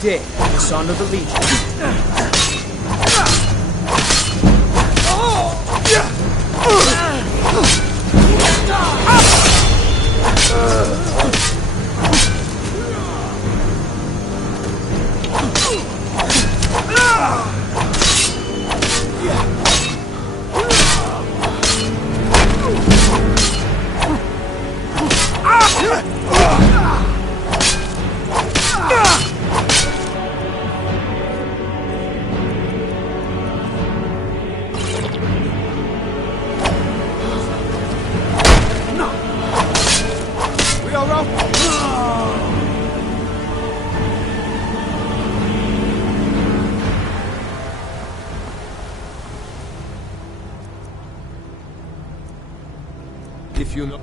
Dig, the son of the Legion. If you know...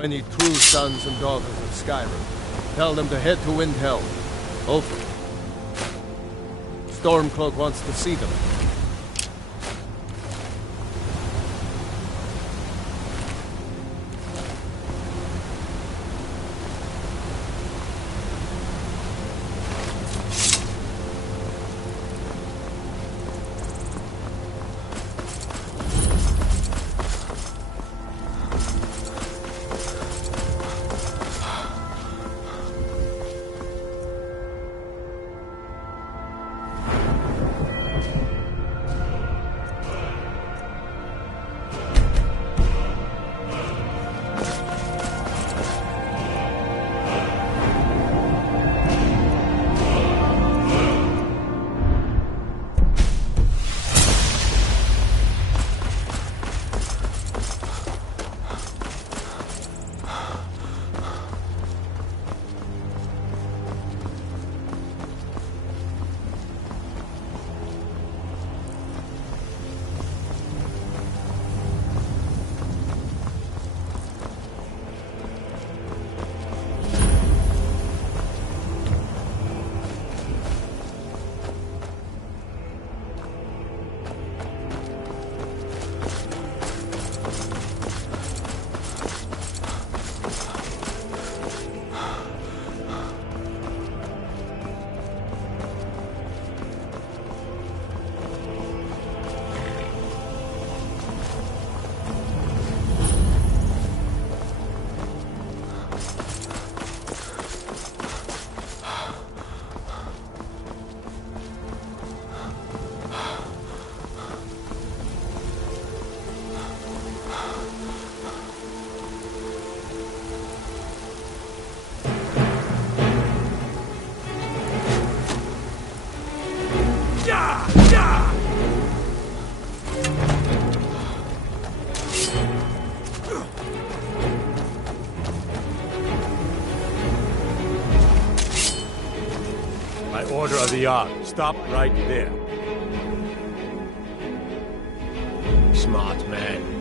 Any true sons and daughters of Skyrim, tell them to head to Windhelm. Over. Stormcloak wants to see them. Order of the Ark. Stop right there. Smart man.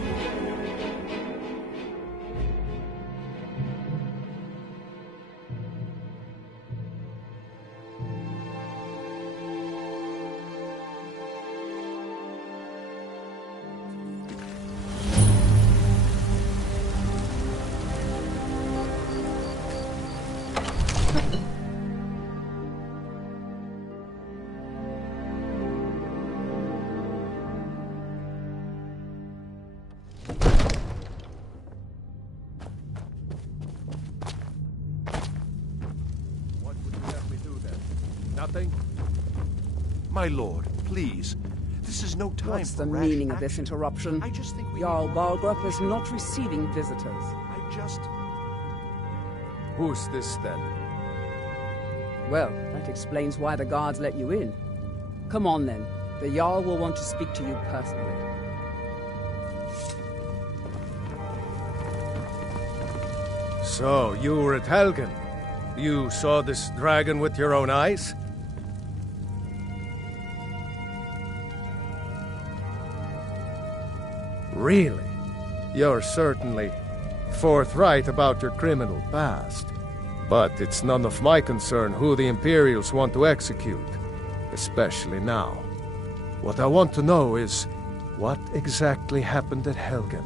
Nothing? My lord, please. This is no time What's for the rash meaning of action. this interruption? I just think we... Jarl Balgrup is not receiving visitors. I just... Who's this then? Well, that explains why the guards let you in. Come on then. The Jarl will want to speak to you personally. So, you were at Helgen. You saw this dragon with your own eyes? Really? You're certainly forthright about your criminal past. But it's none of my concern who the Imperials want to execute, especially now. What I want to know is, What exactly happened at Helgen?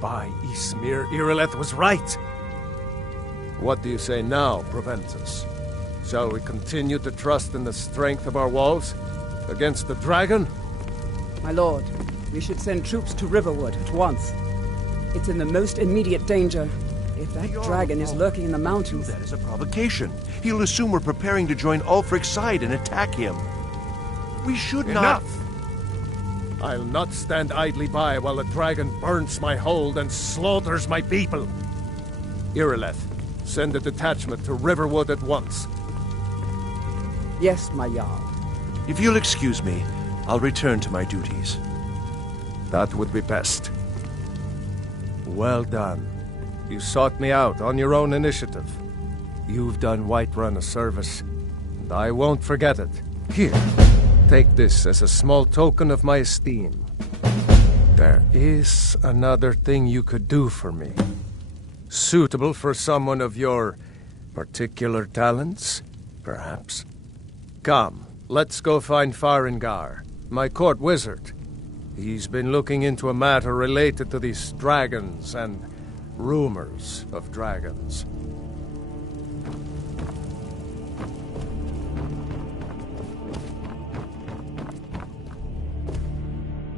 By Ysmir, Irileth was right! What do you say now, Proventus? Shall we continue to trust in the strength of our walls? Against the dragon? My lord, we should send troops to Riverwood at once. It's in the most immediate danger. If that dragon is lurking in the mountains... That is a provocation. He'll assume we're preparing to join Ulfric's side and attack him. We should not... Enough! I'll not stand idly by while the dragon burns my hold and slaughters my people. Irileth, send a detachment to Riverwood at once. Yes, my Jarl. If you'll excuse me, I'll return to my duties. That would be best. Well done. You sought me out on your own initiative. You've done Whiterun a service, and I won't forget it. Here, take this as a small token of my esteem. There is another thing you could do for me. Suitable for someone of your particular talents, perhaps. Come, let's go find Farengar, my court wizard. He's been looking into a matter related to these dragons and rumors of dragons.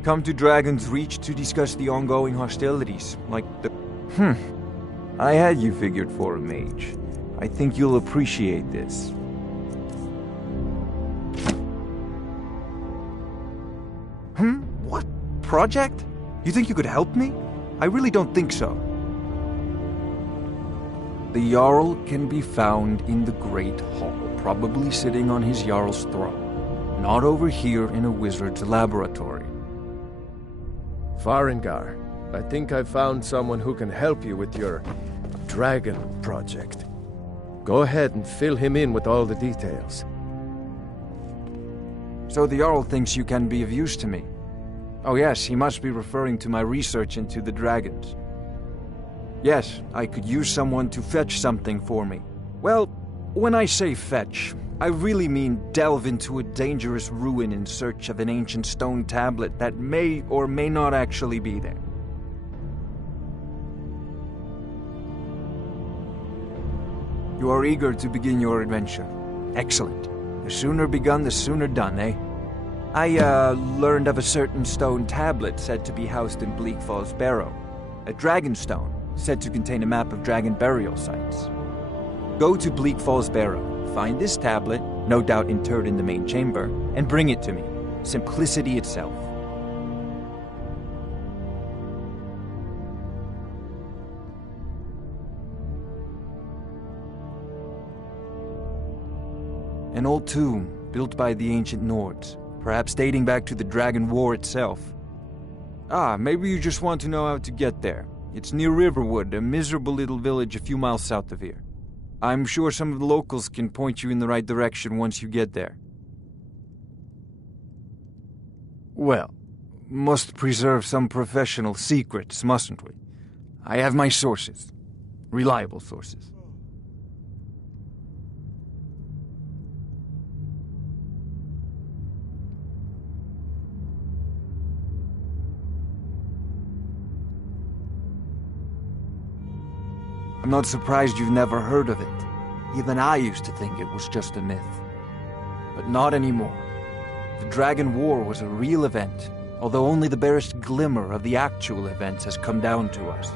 Come to Dragon's Reach to discuss the ongoing hostilities, like the... I had you figured for a mage. I think you'll appreciate this. What? Project? You think you could help me? I really don't think so. The Jarl can be found in the Great Hall, probably sitting on his Jarl's throne. Not over here in a wizard's laboratory. Farengar, I think I've found someone who can help you with your dragon project. Go ahead and fill him in with all the details. So the Jarl thinks you can be of use to me. Oh yes, he must be referring to my research into the dragons. Yes, I could use someone to fetch something for me. Well, when I say fetch, I really mean delve into a dangerous ruin in search of an ancient stone tablet that may or may not actually be there. You are eager to begin your adventure. Excellent. The sooner begun, the sooner done, eh? I, learned of a certain stone tablet said to be housed in Bleak Falls Barrow. A dragon stone, said to contain a map of dragon burial sites. Go to Bleak Falls Barrow, find this tablet, no doubt interred in the main chamber, and bring it to me. Simplicity itself. An old tomb, built by the ancient Nords, perhaps dating back to the Dragon War itself. Ah, maybe you just want to know how to get there. It's near Riverwood, a miserable little village a few miles south of here. I'm sure some of the locals can point you in the right direction once you get there. Well, must preserve some professional secrets, mustn't we? I have my sources. Reliable sources. I'm not surprised you've never heard of it. Even I used to think it was just a myth. But not anymore. The Dragon War was a real event, although only the barest glimmer of the actual events has come down to us.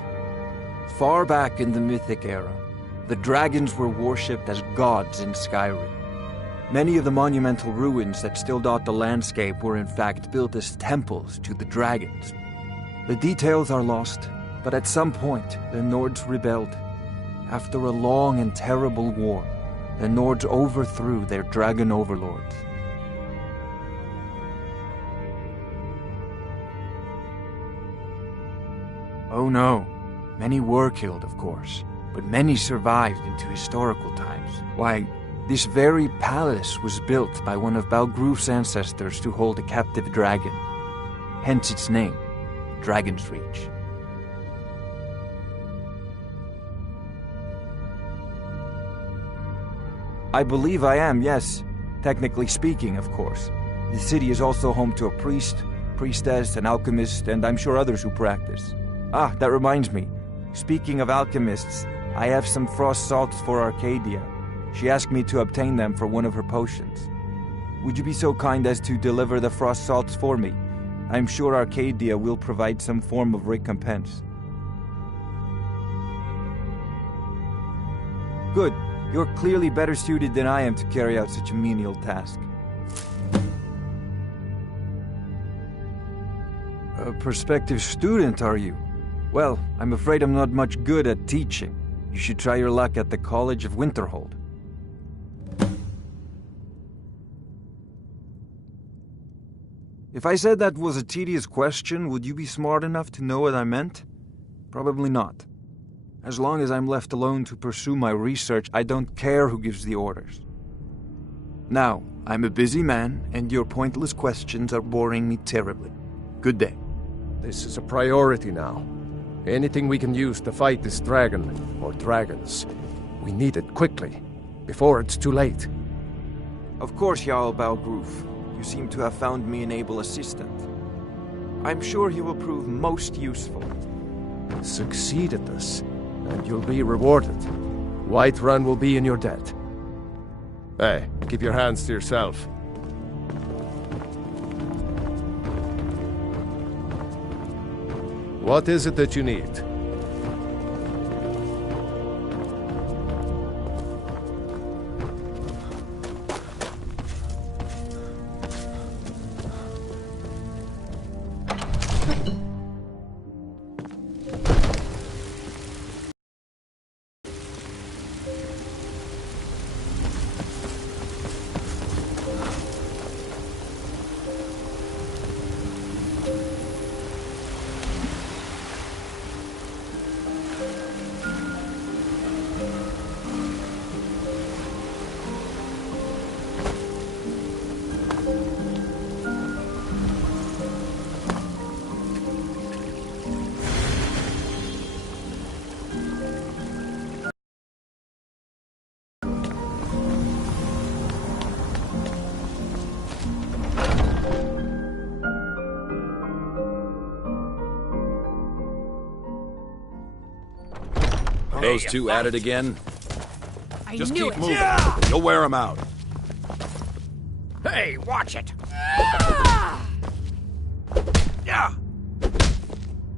Far back in the Mythic era, the dragons were worshipped as gods in Skyrim. Many of the monumental ruins that still dot the landscape were in fact built as temples to the dragons. The details are lost, but at some point, the Nords rebelled. After a long and terrible war, the Nords overthrew their dragon overlords. Oh no, many were killed, of course, but many survived into historical times. Why, this very palace was built by one of Balgruf's ancestors to hold a captive dragon. Hence its name, Dragon's Reach. I believe I am, yes. Technically speaking, of course. The city is also home to a priest, priestess, an alchemist, and I'm sure others who practice. Ah, that reminds me. Speaking of alchemists, I have some frost salts for Arcadia. She asked me to obtain them for one of her potions. Would you be so kind as to deliver the frost salts for me? I'm sure Arcadia will provide some form of recompense. Good. You're clearly better suited than I am to carry out such a menial task. A prospective student, are you? Well, I'm afraid I'm not much good at teaching. You should try your luck at the College of Winterhold. If I said that was a tedious question, would you be smart enough to know what I meant? Probably not. As long as I'm left alone to pursue my research, I don't care who gives the orders. Now, I'm a busy man, and your pointless questions are boring me terribly. Good day. This is a priority now. Anything we can use to fight this dragon, or dragons, we need it quickly, before it's too late. Of course, Jarl Balgroof. You seem to have found me an able assistant. I'm sure he will prove most useful. Succeed at this, and you'll be rewarded. Whiterun will be in your debt. Hey, keep your hands to yourself. What is it that you need? Those two at it again? Just knew keep it. moving. You'll wear them out. Hey, watch it! Yeah!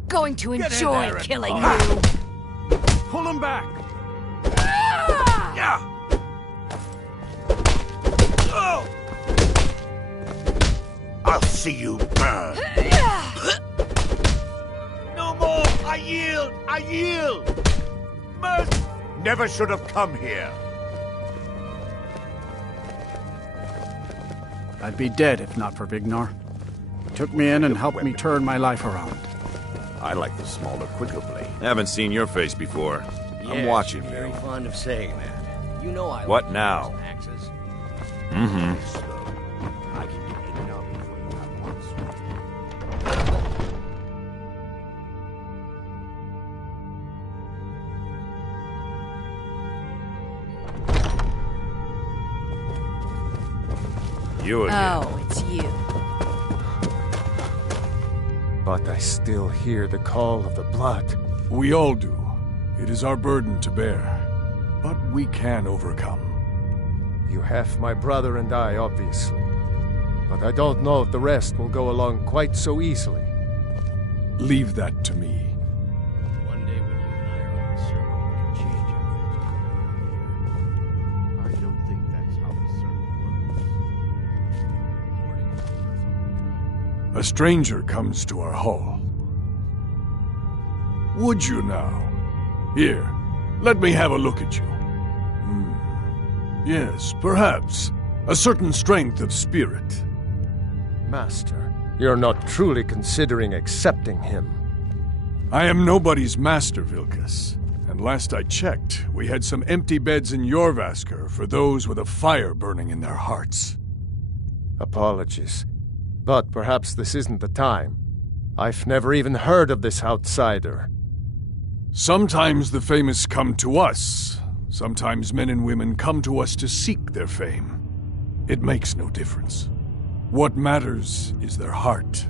Going to Get in enjoy there and killing fight. you. Pull them back! Yeah! Oh! I'll see you burn. No more! I yield! I yield! Mercy! Never should have come here. I'd be dead if not for Vignar. He took me in and helped me turn my life around. I like the smaller, quicker blade. Haven't seen your face before. I'm watching you're very you. fond of saying that. You know I What like now? axes. Mm-hmm. I can get in and out before you have once. You again. Oh, it's you. But I still hear the call of the blood. We all do. It is our burden to bear. But we can overcome. You have my brother and I, obviously. But I don't know if the rest will go along quite so easily. Leave that to me. One day when you and I are on the circle, we can change how things are. I don't think that's how the circle works. A stranger comes to our hall. Would you now? Here, let me have a look at you. Yes, perhaps. A certain strength of spirit. Master, you're not truly considering accepting him. I am nobody's master, Vilkas. And last I checked, we had some empty beds in Jorvaskr for those with a fire burning in their hearts. Apologies. But perhaps this isn't the time. I've never even heard of this outsider. Sometimes the famous come to us. Sometimes men and women come to us to seek their fame. It makes no difference. What matters is their heart.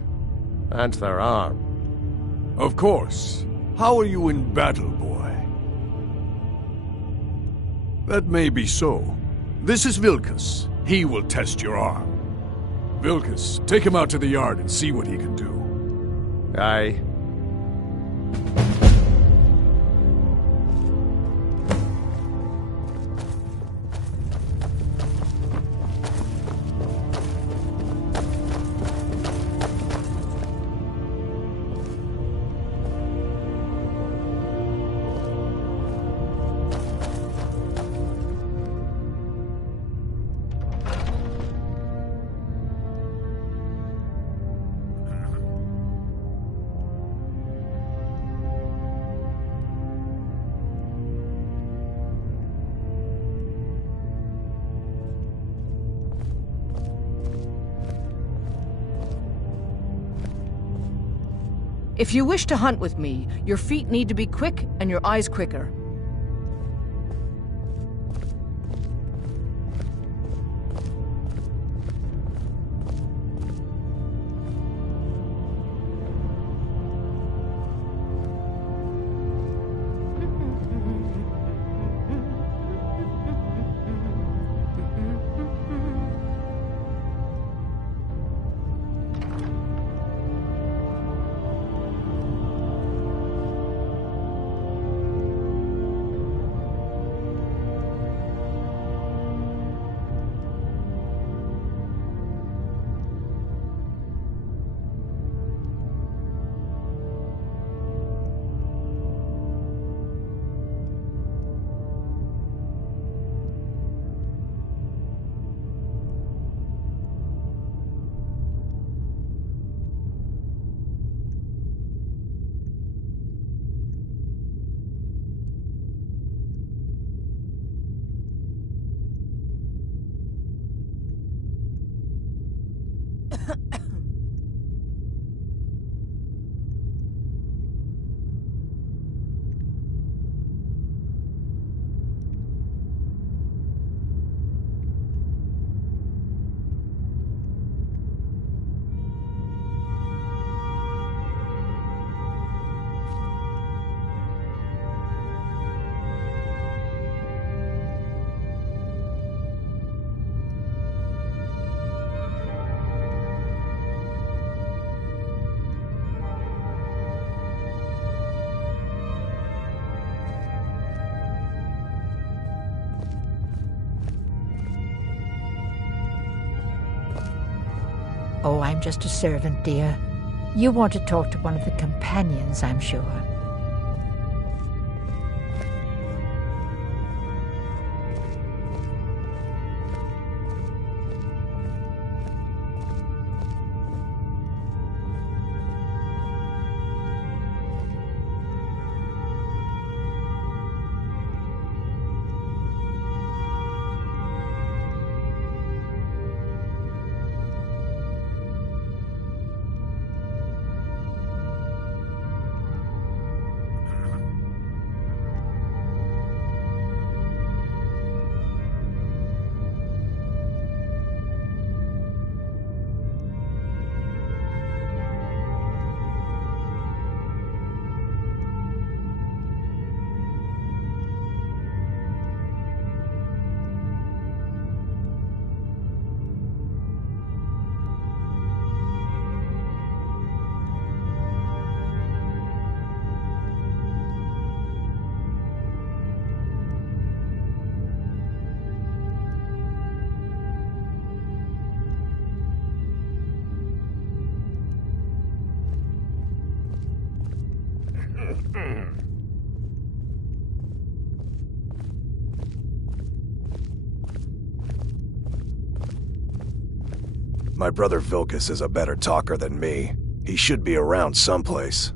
And their arm. Of course. How are you in battle, boy? That may be so. This is Vilkas. He will test your arm. Vilkas, take him out to the yard and see what he can do. Aye. If you wish to hunt with me, your feet need to be quick and your eyes quicker. Oh, I'm just a servant, dear. You want to talk to one of the companions, I'm sure. My brother Vilkas is a better talker than me. He should be around someplace.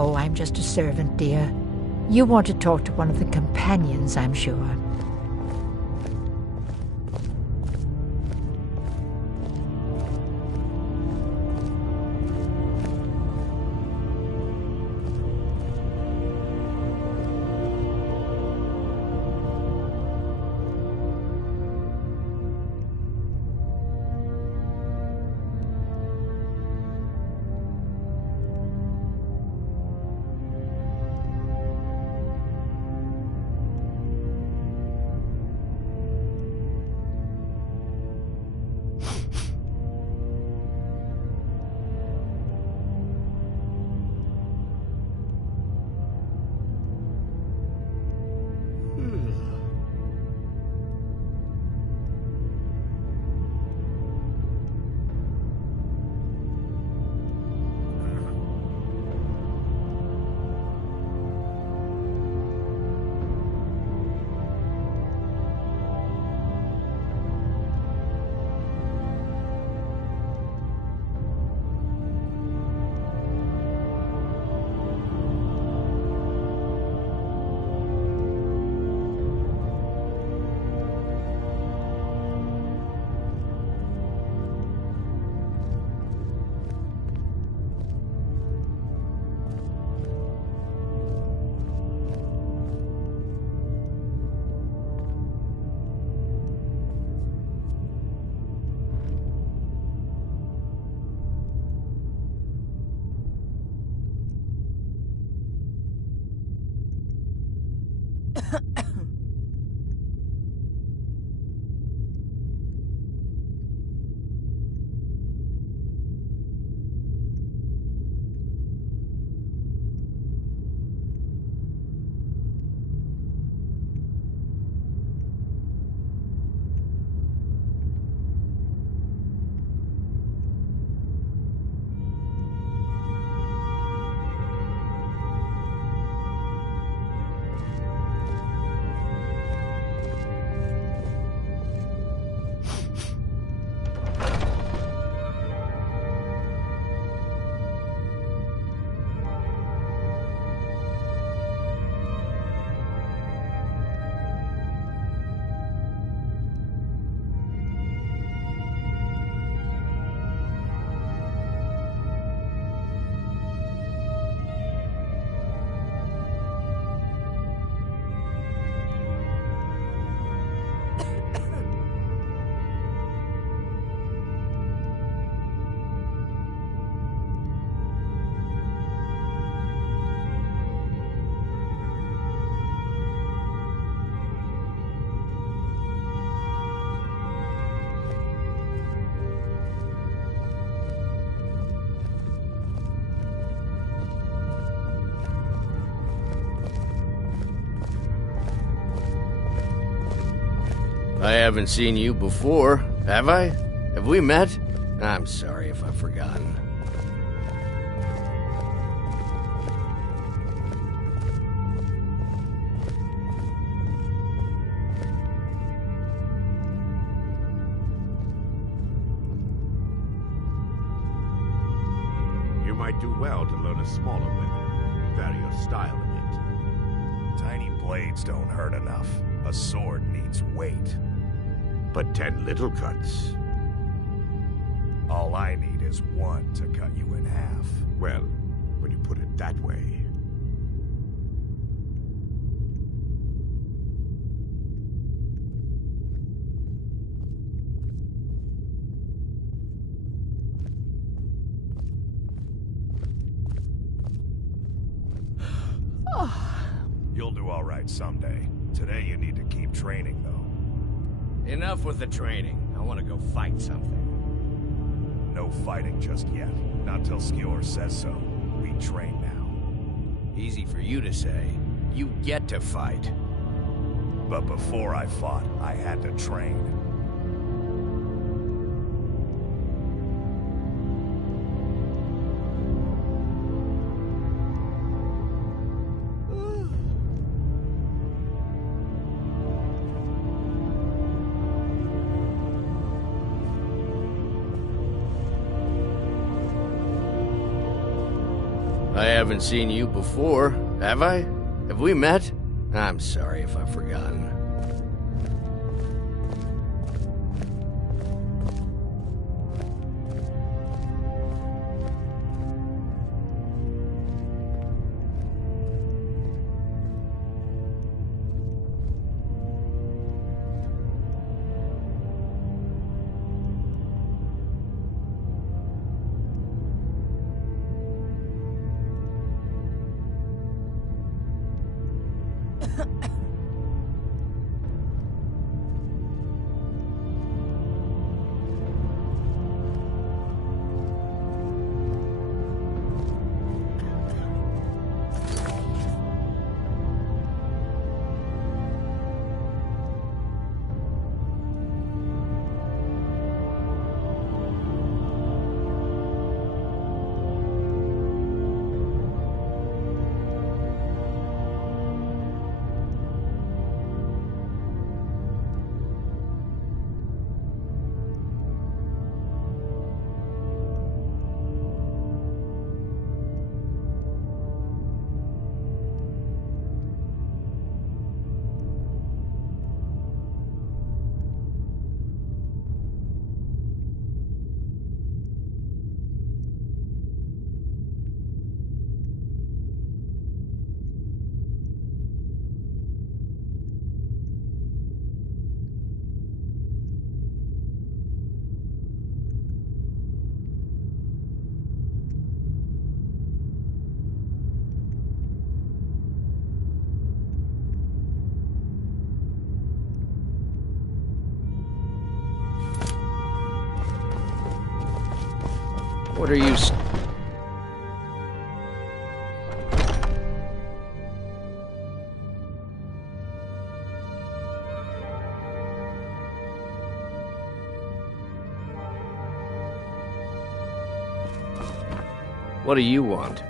Oh, I'm just a servant, dear. You want to talk to one of the companions, I'm sure. I haven't seen you before, have I? Have we met? I'm sorry if I've forgotten. You might do well to learn a smaller weapon. Vary your style a bit. Tiny blades don't hurt enough. A sword needs weight. But 10 little cuts. All I need is one to cut you in half. Well, when you put it that way. You'll do all right someday. Today you need to keep training, though. Enough with the training. I want to go fight something. No fighting just yet. Not till Skjor says so. We train now. Easy for you to say. You get to fight. But before I fought, I had to train. I haven't seen you before, have I? Have we met? I'm sorry if I've forgotten. What are you... What do you want?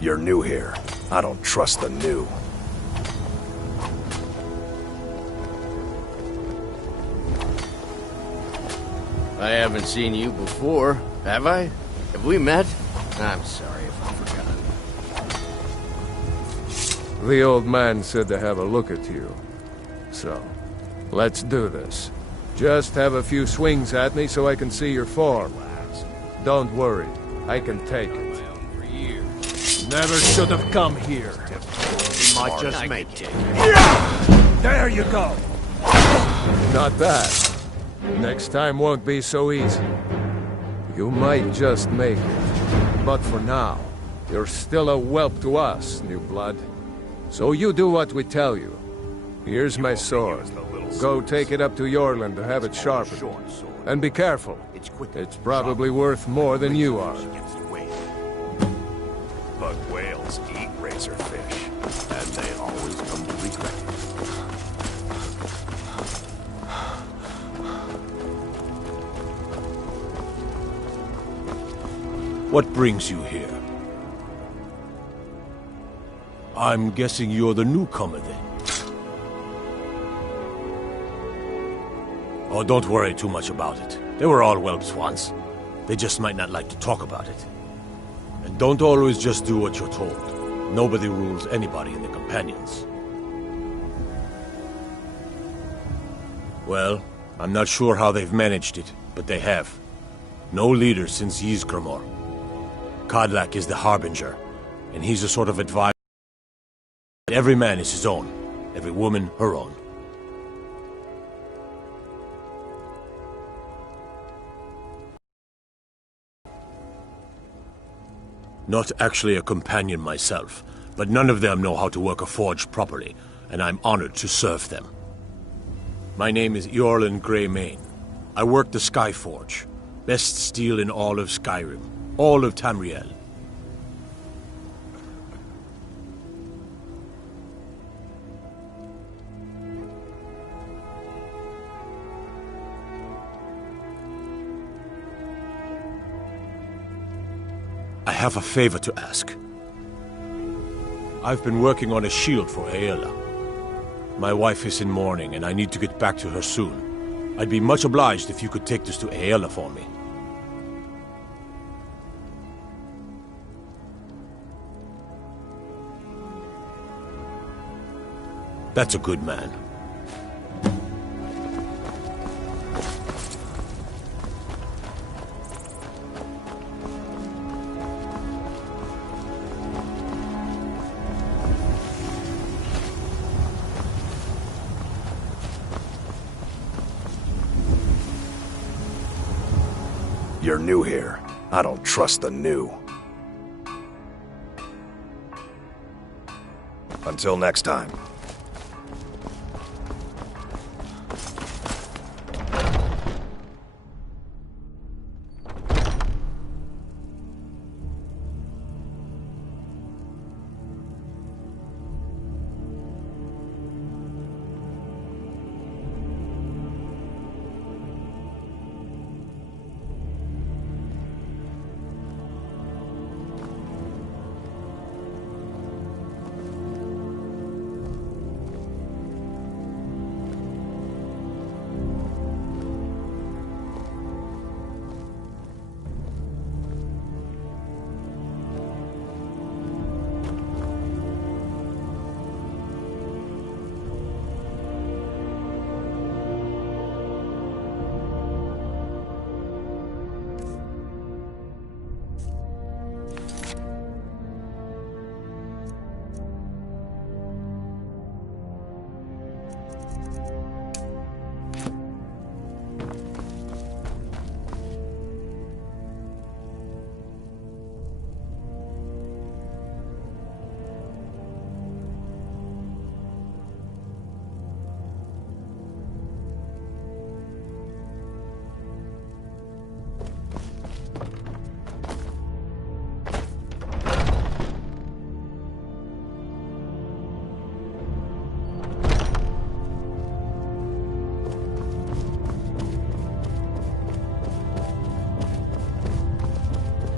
You're new here. I don't trust the new. I haven't seen you before, have I? Have we met? I'm sorry if I've forgotten. The old man said to have a look at you. So, let's do this. Just have a few swings at me so I can see your form. Don't worry, I can take it. Never should have come here. We might just make it. There you go! Not bad. Next time won't be so easy. You might just make it. But for now, you're still a whelp to us, new blood. So you do what we tell you. Here's my sword. Go take it up to Yorland to have it sharpened. And be careful. It's probably worth more than you are. But whales eat razorfish, and they always come to regret it. What brings you here? I'm guessing you're the newcomer then. Oh, don't worry too much about it. They were all whelps once. They just might not like to talk about it. And don't always just do what you're told. Nobody rules anybody in the Companions. Well, I'm not sure how they've managed it, but they have. No leader since Ysgramor. Kodlak is the Harbinger, and he's a sort of advisor. Every man is his own, every woman her own. Not actually a companion myself, but none of them know how to work a forge properly, and I'm honored to serve them. My name is Eorlin Greymane. I work the Skyforge. Best steel in all of Skyrim. All of Tamriel. I have a favor to ask. I've been working on a shield for Aela. My wife is in mourning, and I need to get back to her soon. I'd be much obliged if you could take this to Aela for me. That's a good man. You're new here. I don't trust the new. Until next time.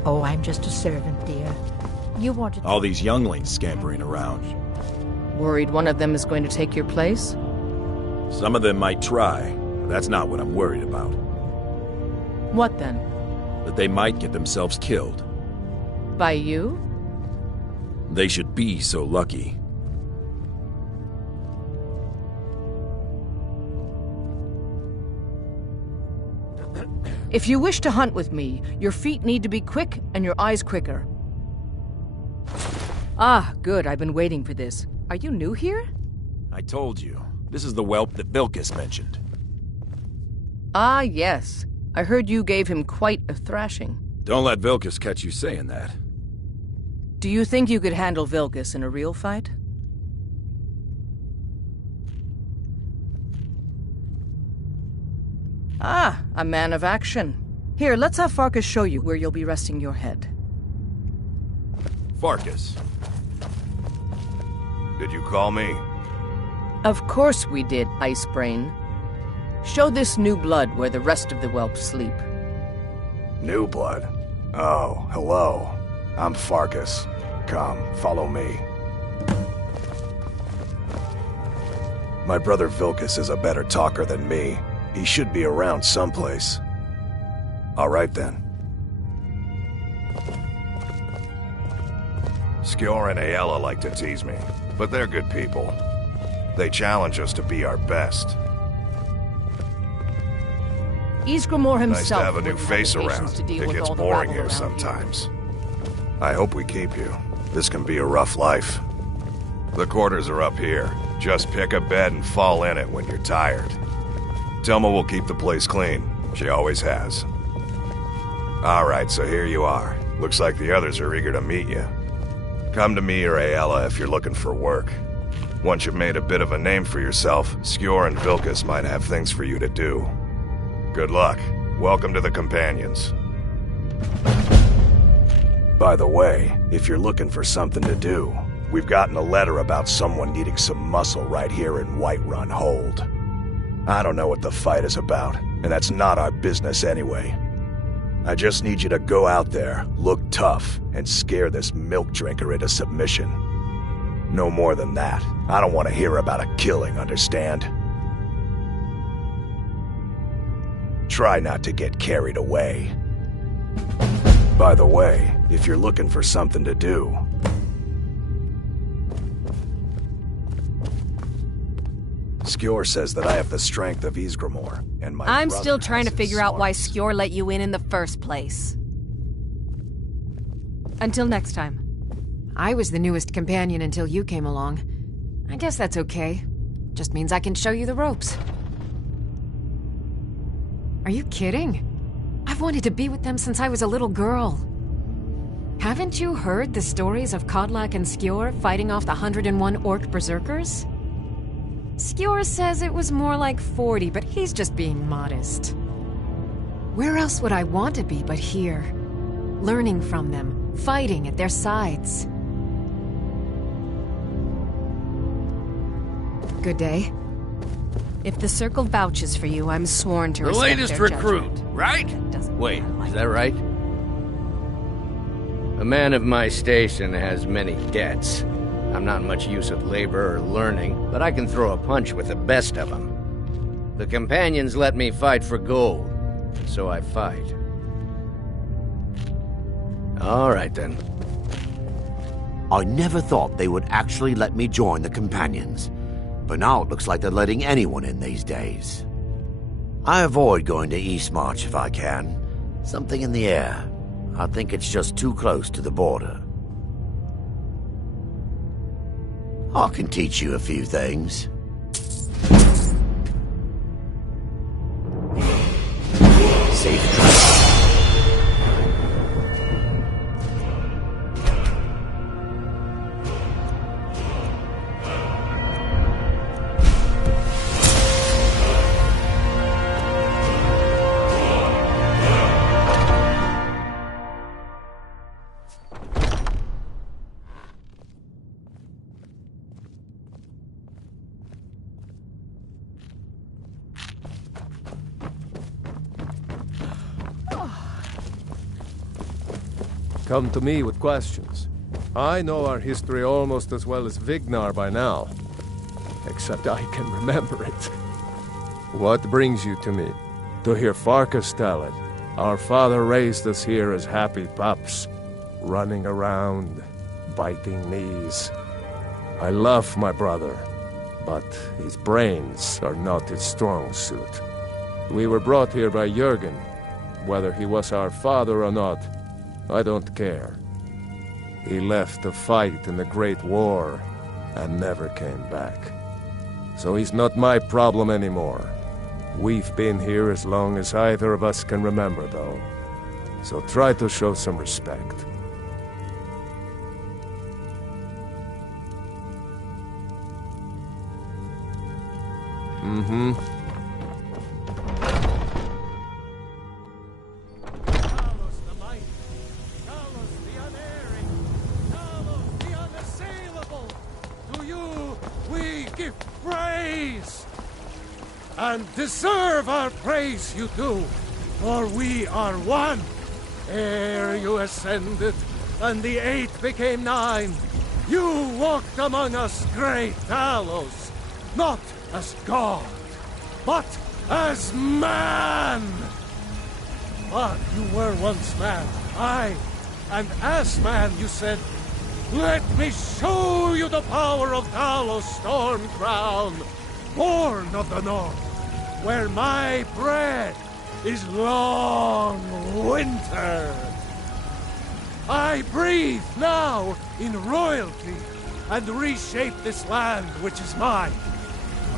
Oh, I'm just a servant, dear. You wanted All these younglings scampering around. Worried one of them is going to take your place? Some of them might try, but that's not what I'm worried about. What then? That they might get themselves killed. By you? They should be so lucky. If you wish to hunt with me, your feet need to be quick and your eyes quicker. Ah, good. I've been waiting for this. Are you new here? I told you. This is the whelp that Vilkas mentioned. Ah, yes. I heard you gave him quite a thrashing. Don't let Vilkas catch you saying that. Do you think you could handle Vilkas in a real fight? Ah, a man of action. Here, let's have Farkas show you where you'll be resting your head. Farkas. Did you call me? Of course we did, Icebrain. Show this new blood where the rest of the whelps sleep. New blood? Oh, hello. I'm Farkas. Come, follow me. My brother Vilkas is a better talker than me. He should be around someplace. All right then. Skjor and Aela like to tease me, but they're good people. They challenge us to be our best. Ysgramor himself Nice to have a new wouldn't have face the patience around. to deal It with gets all the boring rabble here around sometimes. I hope we keep you. This can be a rough life. The quarters are up here. Just pick a bed and fall in it when you're tired. Telma will keep the place clean. She always has. Alright, so here you are. Looks like the others are eager to meet you. Come to me or Aela if you're looking for work. Once you've made a bit of a name for yourself, Skjor and Vilkas might have things for you to do. Good luck. Welcome to the Companions. By the way, if you're looking for something to do, we've gotten a letter about someone needing some muscle right here in Whiterun Hold. I don't know what the fight is about, and that's not our business anyway. I just need you to go out there, look tough, and scare this milk drinker into submission. No more than that. I don't want to hear about a killing, understand? Try not to get carried away. By the way, if you're looking for something to do... Skjor says that I have the strength of Ysgramor, and my I'm brother still trying to has his figure out why smarts. Skjor let you in the first place. Until next time. I was the newest companion until you came along. I guess that's okay. Just means I can show you the ropes. Are you kidding? I've wanted to be with them since I was a little girl. Haven't you heard the stories of Kodlak and Skjor fighting off the 101 orc berserkers? Skjor says it was more like 40, but he's just being modest. Where else would I want to be but here? Learning from them, fighting at their sides. Good day. If the Circle vouches for you, I'm sworn to The respect latest their recruit, judgment. right? Doesn't Wait, matter. is that right? A man of my station has many debts. I'm not much use of labor or learning, but I can throw a punch with the best of them. The Companions let me fight for gold, so I fight. All right, then. I never thought they would actually let me join the Companions, but now it looks like they're letting anyone in these days. I avoid going to Eastmarch if I can. Something in the air. I think it's just too close to the border. I can teach you a few things. Safe travel. Come to me with questions. I know our history almost as well as Vignar by now. Except I can remember it. What brings you to me? To hear Farkas tell it. Our father raised us here as happy pups, running around, biting knees. I love my brother, but his brains are not his strong suit. We were brought here by Jürgen. Whether he was our father or not, I don't care. He left to fight in the Great War and never came back. So he's not my problem anymore. We've been here as long as either of us can remember, though. So try to show some respect. Mm-hmm. And deserve our praise you do, for we are one. Ere you ascended, and the 8 became 9, you walked among us, great Talos, not as God, but as man. But you were once man, aye, and as man you said, let me show you the power of Talos Stormcrown, born of the North, where my bread is long winter. I breathe now in royalty and reshape this land which is mine.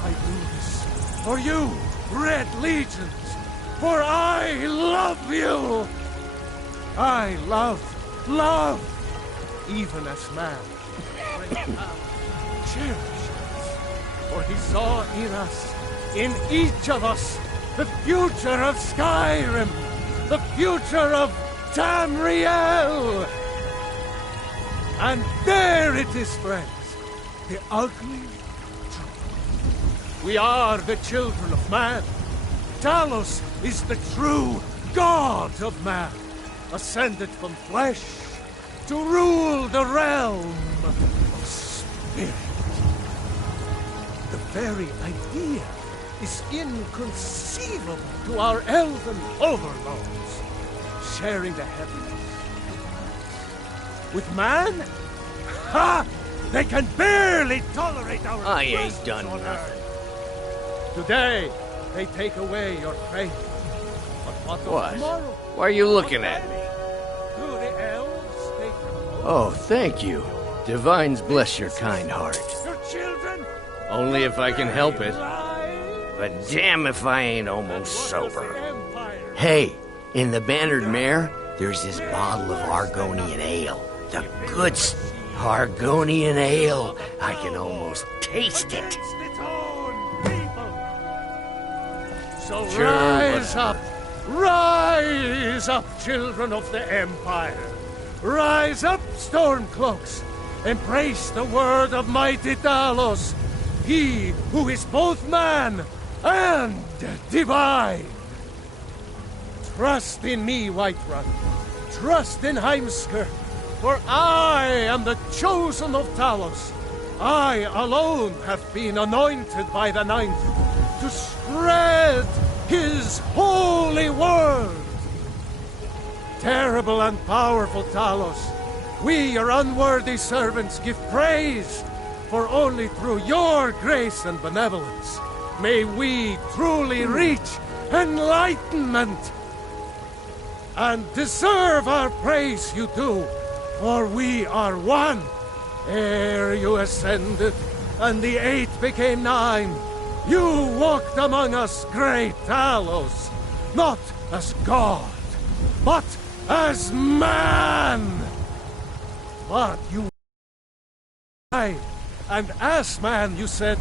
I do this for you, Red Legions, for I love you. I love, even as man. Cherish us, for he saw in us, in each of us, the future of Skyrim, the future of Tamriel. And there it is, friends, the ugly truth. We are the children of man. Talos is the true god of man, ascended from flesh to rule the realm of spirit. The very idea is inconceivable to our elven overlords, sharing the heavens with man? Ha! They can barely tolerate our I ain't presence done on nothing. Earth. Today, they take away your faith. But what of What? tomorrow? Why are you looking at me? Do the elves take your Oh, thank you. Divines bless your kind heart. Your children? Only if I can help it. But damn if I ain't almost sober. Hey, in the Bannered Mare, there's this bottle of Argonian ale. The good Argonian ale. I can almost taste it. So Sure, rise up, children of the Empire. Rise up, Stormcloaks. Embrace the word of mighty Talos, he who is both man and divine. Trust in me, Whiterun. Trust in Heimskr, for I am the chosen of Talos. I alone have been anointed by the Ninth to spread his holy word. Terrible and powerful Talos, we, your unworthy servants, give praise, for only through your grace and benevolence may we truly reach enlightenment. And deserve our praise you do, for we are one. Ere you ascended, and the 8 became 9, you walked among us, great Talos, not as God, but as man. But you died, and as man you said,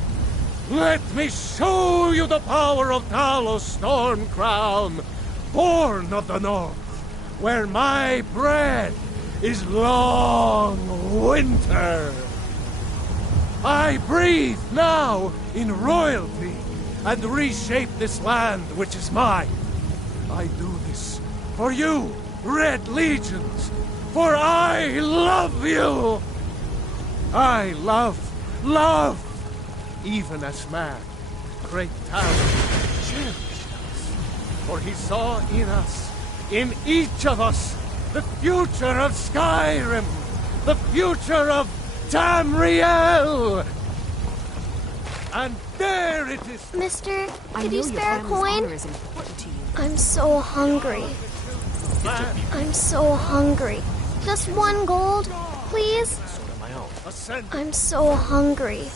let me show you the power of Talos Stormcrown, born of the North, where my bread is long winter. I breathe now in royalty and reshape this land which is mine. I do this for you, Red Legions, for I love you. I love, even as man, great Talos cherished us, for he saw in us, in each of us, the future of Skyrim, the future of Tamriel. And there it is. Mister, could you spare a coin? I'm so hungry. I'm so hungry. Just 1 gold, please? I'm so hungry.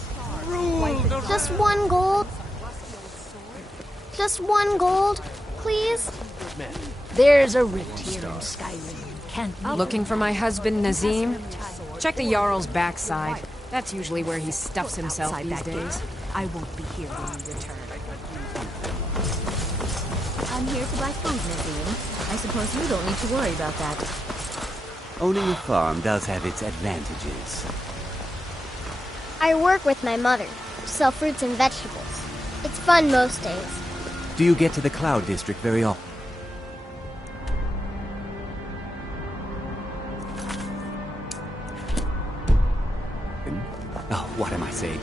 Just 1 gold. Just 1 gold, please? There's a rift here in Skyrim. Can't we? Looking for my husband, Nazim? Check the Jarl's backside. That's usually where he stuffs himself these days. I won't be here when you return. I'm here to buy food, Nazim. I suppose you don't need to worry about that. Owning a farm does have its advantages. I work with my mother, sell fruits and vegetables. It's fun most days. Do you get to the Cloud District very often? Oh, what am I saying?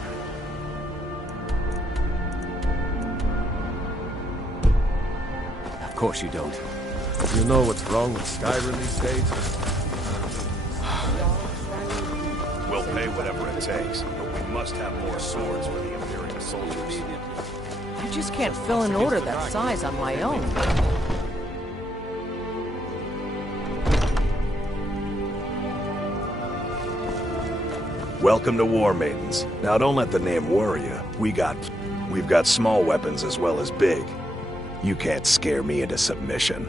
Of course you don't. You know what's wrong with Skyrim these days? We'll pay whatever it takes, but we must have more swords for the Imperial soldiers. I just can't fill an order that size on my own. Welcome to War Maidens. Now don't let the name worry you. We've got small weapons as well as big. You can't scare me into submission.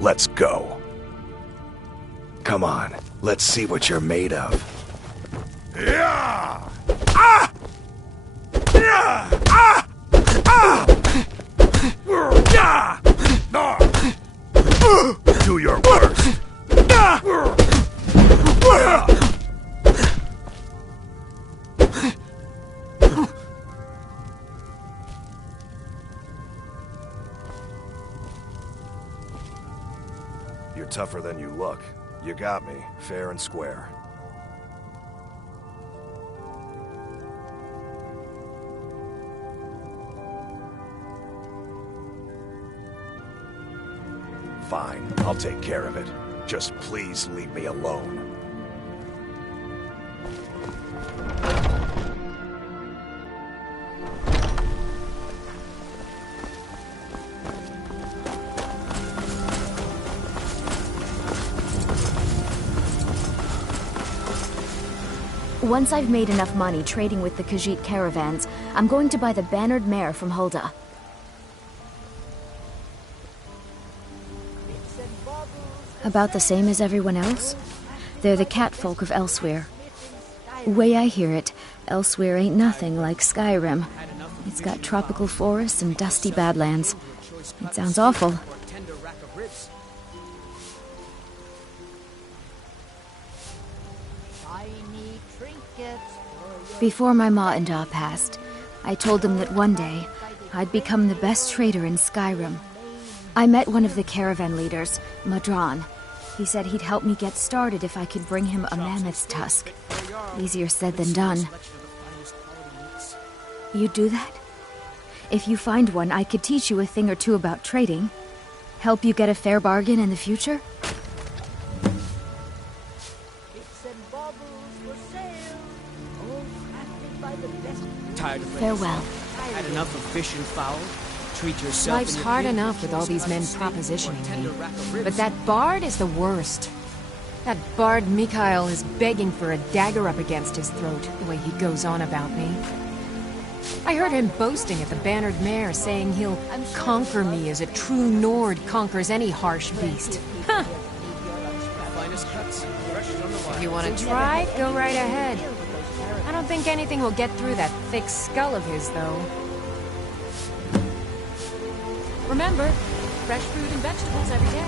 Let's go. Come on, let's see what you're made of. Yeah! Ah! Yeah! Ah! Ah! Yeah! tougher than you look. You got me, fair and square. Fine, I'll take care of it. Just please leave me alone. Once I've made enough money trading with the Khajiit caravans, I'm going to buy the bannered mare from Hulda. About the same as everyone else? They're the catfolk of Elsewhere. Way I hear it, Elsewhere ain't nothing like Skyrim. It's got tropical forests and dusty badlands. It sounds awful. Before my ma and Da passed, I told them that one day I'd become the best trader in Skyrim. I met one of the caravan leaders, Madran. He said he'd help me get started if I could bring him a mammoth's tusk. Easier said than done. You'd do that? If you find one, I could teach you a thing or two about trading. Help you get a fair bargain in the future? Farewell. Had enough of fish and fowl? Treat yourself. Life's hard enough with all these men propositioning me. But that bard is the worst. That bard Mikhail is begging for a dagger up against his throat, the way he goes on about me. I heard him boasting at the bannered mare, saying he'll conquer me as a true Nord conquers any harsh beast. Huh. If you want to try, go right ahead. I don't think anything will get through that thick skull of his, though. Remember, fresh fruit and vegetables every day.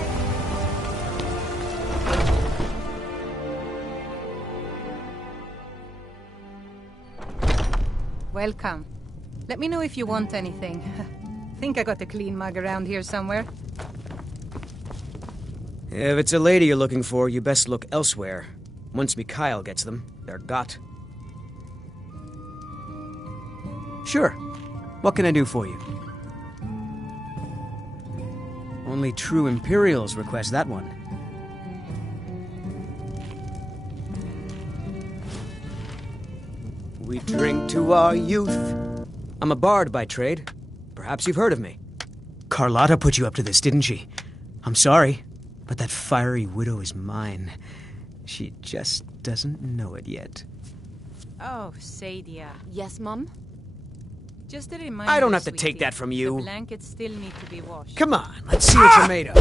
Welcome. Let me know if you want anything. Think I got a clean mug around here somewhere. If it's a lady you're looking for, you best look elsewhere. Once Mikhail gets them, they're got. Sure. What can I do for you? Only true Imperials request that one. We drink to our youth. I'm a bard by trade. Perhaps you've heard of me. Carlotta put you up to this, didn't she? I'm sorry, but that fiery widow is mine. She just doesn't know it yet. Oh, Sadia. Yes, Mum? Just a reminder, I don't have to sweetie, take that from you. The blankets still need to be washed. Come on, let's see what you're made of.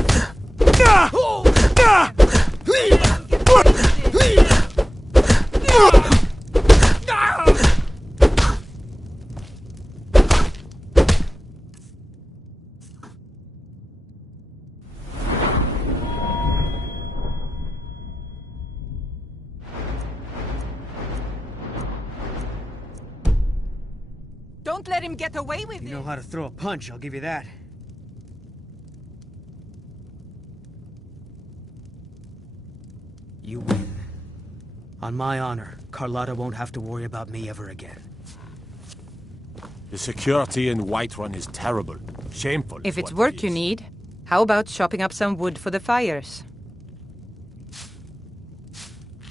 Don't let him get away with it! You know how to throw a punch, I'll give you that. You win. On my honor, Carlotta won't have to worry about me ever again. The security in Whiterun is terrible. Shameful. If it's work you need, how about chopping up some wood for the fires?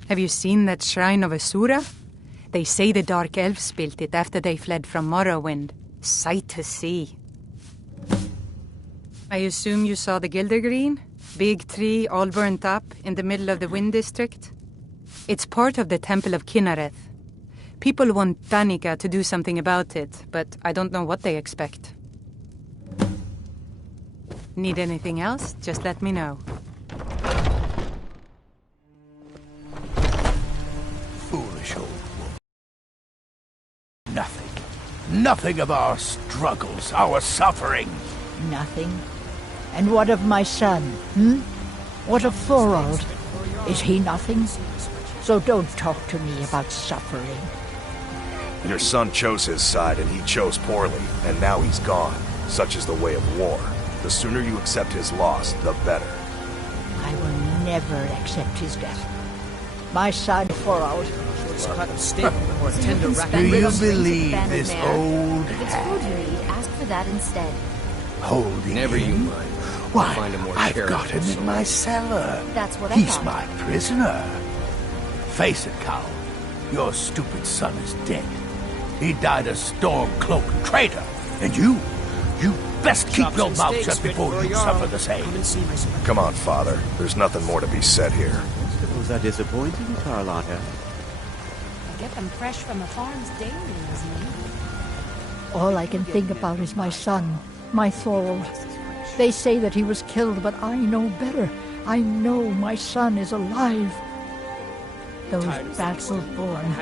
Have you seen that shrine of Asura? They say the Dark Elves built it after they fled from Morrowind. Sight to see. I assume you saw the Gildergreen? Big tree all burnt up in the middle of the Wind District? It's part of the Temple of Kinnareth. People want Danica to do something about it, but I don't know what they expect. Need anything else? Just let me know. Foolish old woman. Nothing. Nothing of our struggles, our suffering. Nothing? And what of my son, What of Thorold? Is he nothing? So don't talk to me about suffering. Your son chose his side, and he chose poorly, and now he's gone. Such is the way of war. The sooner you accept his loss, the better. I will never accept his death. My son, Thorald. Cut a steak or a tender rack. Do you believe this old If it's food you need, ask for that instead. holding Never you him? mind. Why, Find a more I've charitable got him soul. in my cellar. That's what I He's thought. my prisoner. Face it, Cal. Your stupid son is dead. He died a storm-cloaked traitor. And you best keep your mouth shut before you suffer the same. Come on, Father. There's nothing more to be said here. Vegetables are disappointing, Carlotta. Get them fresh from the farms daily, isn't it? All I can think about is my son, my Thorald. They say that he was killed, but I know better. I know my son is alive. Those Battle-born,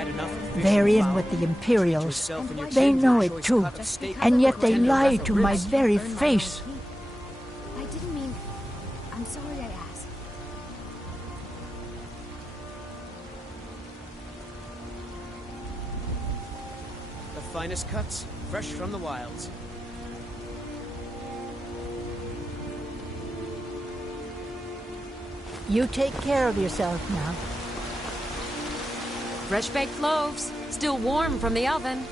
they're in with the Imperials. They know it too, and yet they lie to my very face. I didn't mean... I'm sorry I asked. The finest cuts, fresh from the wilds. You take care of yourself now. Fresh baked loaves, still warm from the oven.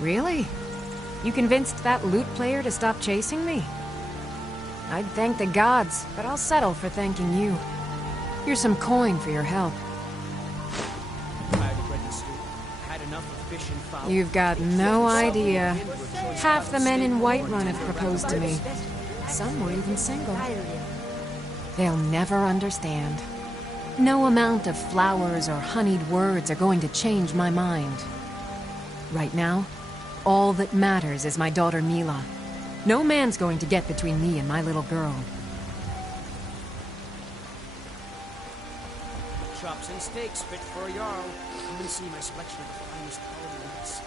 Really? You convinced that lute player to stop chasing me? I'd thank the gods, but I'll settle for thanking you. Here's some coin for your help. Tired of bread and stew. Had enough of fish and fowl. You've got no idea. Half the men in Whiterun have proposed to me. Some were even single. They'll never understand. No amount of flowers or honeyed words are going to change my mind. Right now, all that matters is my daughter Mila. No man's going to get between me and my little girl. Chops and steaks fit for a Jarl. Come and see my selection of the finest holiday meats.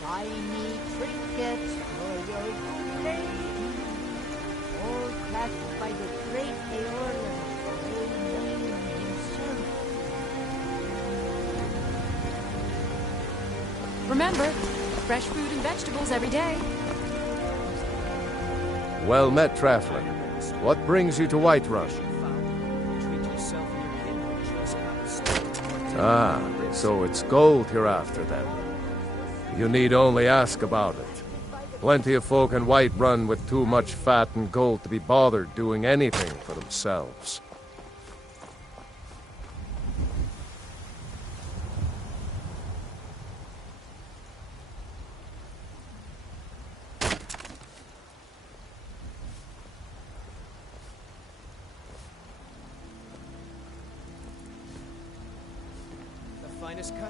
Shiny trinkets for your good lady, all crafted by the great Eorlan, Eorlan himself. Remember, fresh fruit and vegetables every day. Well met, Traveler. What brings you to Whiterun? Ah, so it's gold you're after then. You need only ask about it. Plenty of folk in Whiterun with too much fat and gold to be bothered doing anything for themselves.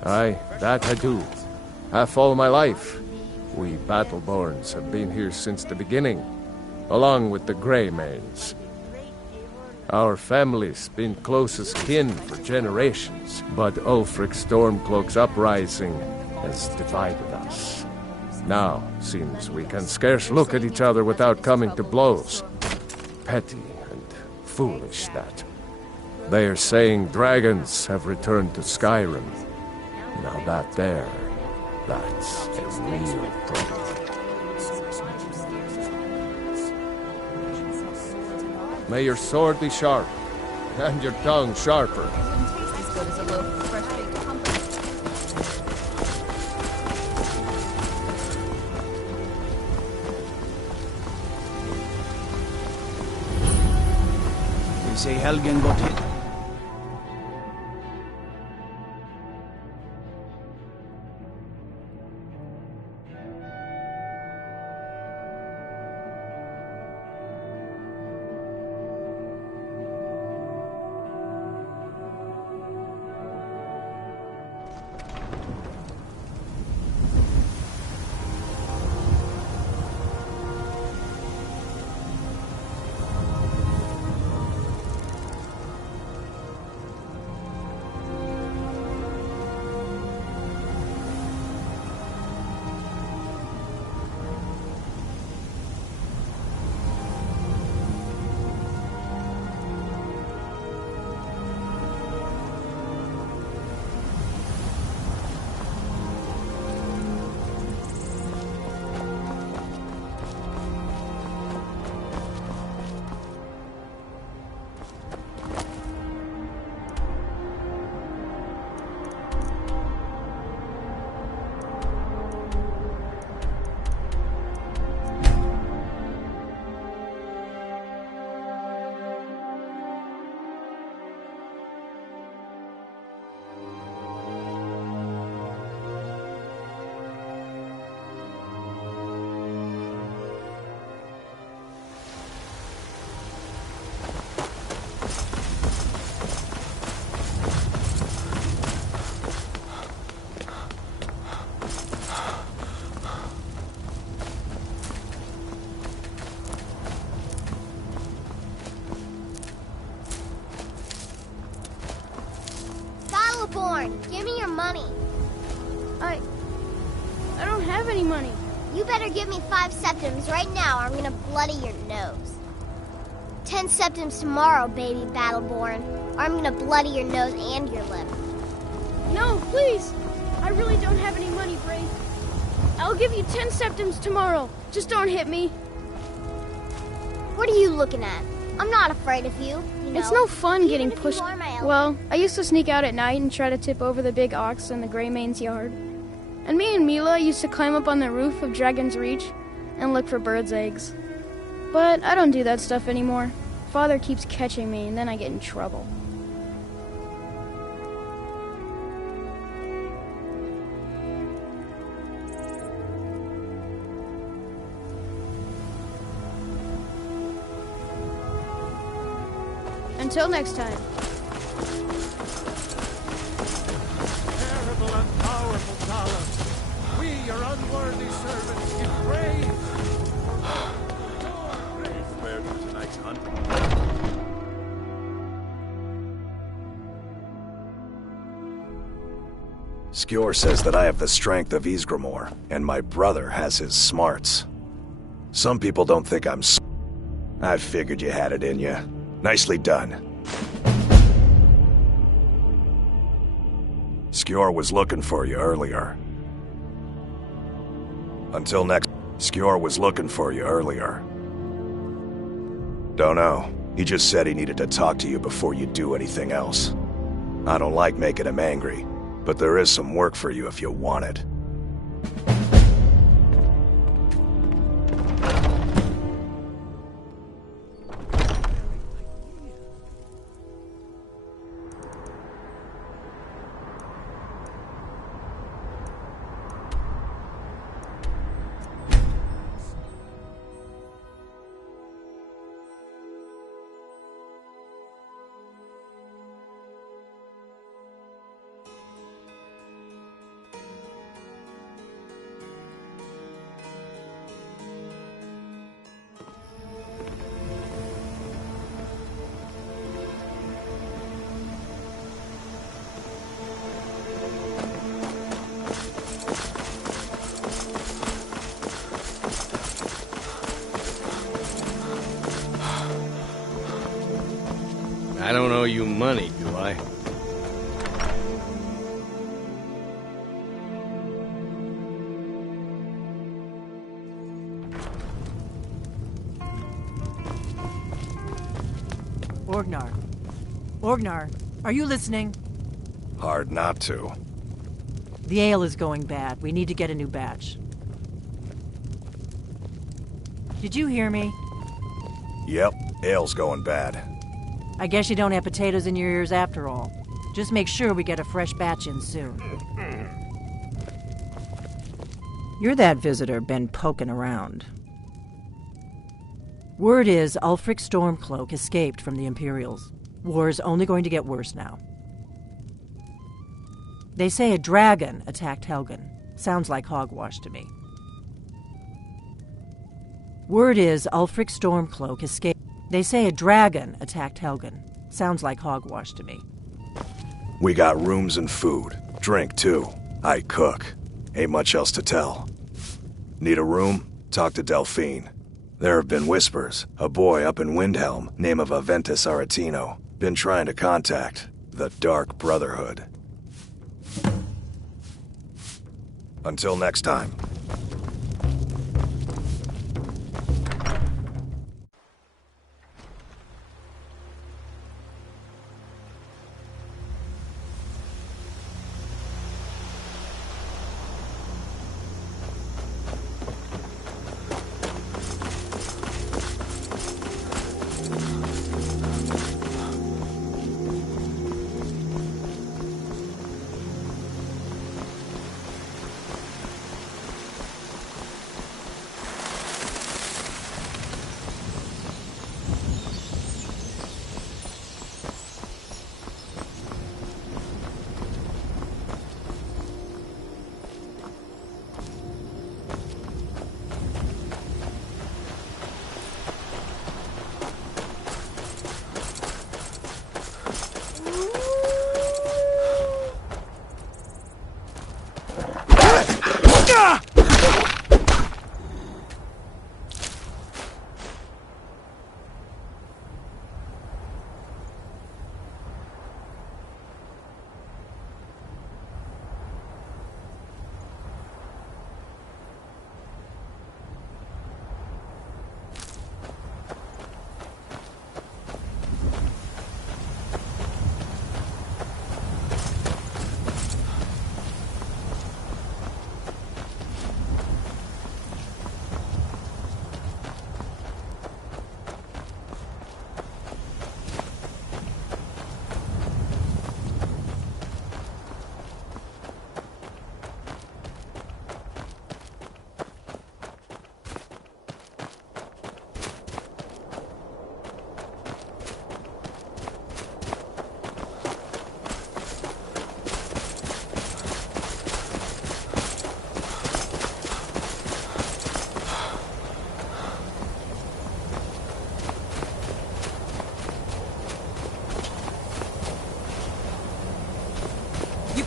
Aye, that I do. Half all my life. We Battleborns have been here since the beginning, along with the Greymanes. Our family's been close as kin for generations, but Ulfric Stormcloak's uprising has divided us. Now, seems we can scarce look at each other without coming to blows. Petty and foolish, that. They are saying dragons have returned to Skyrim. Now that's a real problem. May your sword be sharp, and your tongue sharper. They say Helgen got hit. Dragonborn, give me your money. I don't have any money. You better give me 5 septims right now or I'm gonna bloody your nose. 10 septims tomorrow, baby Battleborn, or I'm gonna bloody your nose and your lip. No, please. I really don't have any money, Brain. I'll give you 10 septims tomorrow. Just don't hit me. What are you looking at? I'm not afraid of you, you know. It's no fun Even getting if you pushed. are my elder. Well, I used to sneak out at night and try to tip over the big ox in the Grey Mane's yard. And me and Mila used to climb up on the roof of Dragon's Reach and look for birds' eggs. But I don't do that stuff anymore. Father keeps catching me and then I get in trouble. Until next time. Terrible and powerful Talon, we, your unworthy servants, give praise. Prepared for tonight's hunt? Skjor says that I have the strength of Ysgramor, and my brother has his smarts. Some people don't think I'm I figured you had it in you. Nicely done. Skjor was looking for you earlier. Until next... Skjor was looking for you earlier. Don't know. He just said he needed to talk to you before you do anything else. I don't like making him angry, but there is some work for you if you want it. I don't owe you money, do I? Orgnar. Orgnar, are you listening? Hard not to. The ale is going bad. We need to get a new batch. Did you hear me? Yep, ale's going bad. I guess you don't have potatoes in your ears after all. Just make sure we get a fresh batch in soon. You're that visitor been poking around. Word is Ulfric Stormcloak escaped from the Imperials. War's only going to get worse now. They say a dragon attacked Helgen. Sounds like hogwash to me. Word is Ulfric Stormcloak escaped. They say a dragon attacked Helgen. Sounds like hogwash to me. We got rooms and food. Drink, too. I cook. Ain't much else to tell. Need a room? Talk to Delphine. There have been whispers. A boy up in Windhelm, name of Aventus Aretino, been trying to contact the Dark Brotherhood. Until next time.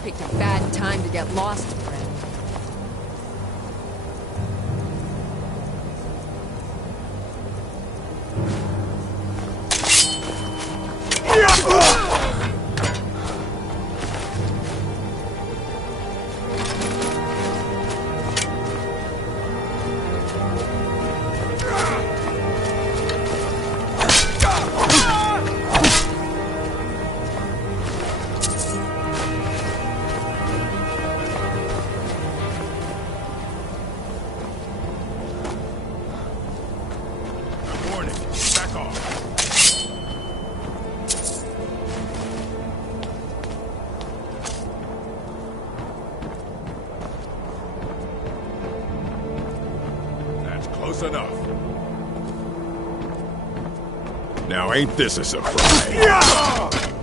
Picked a bad time to get lost, friend. Close enough. Now ain't this a surprise?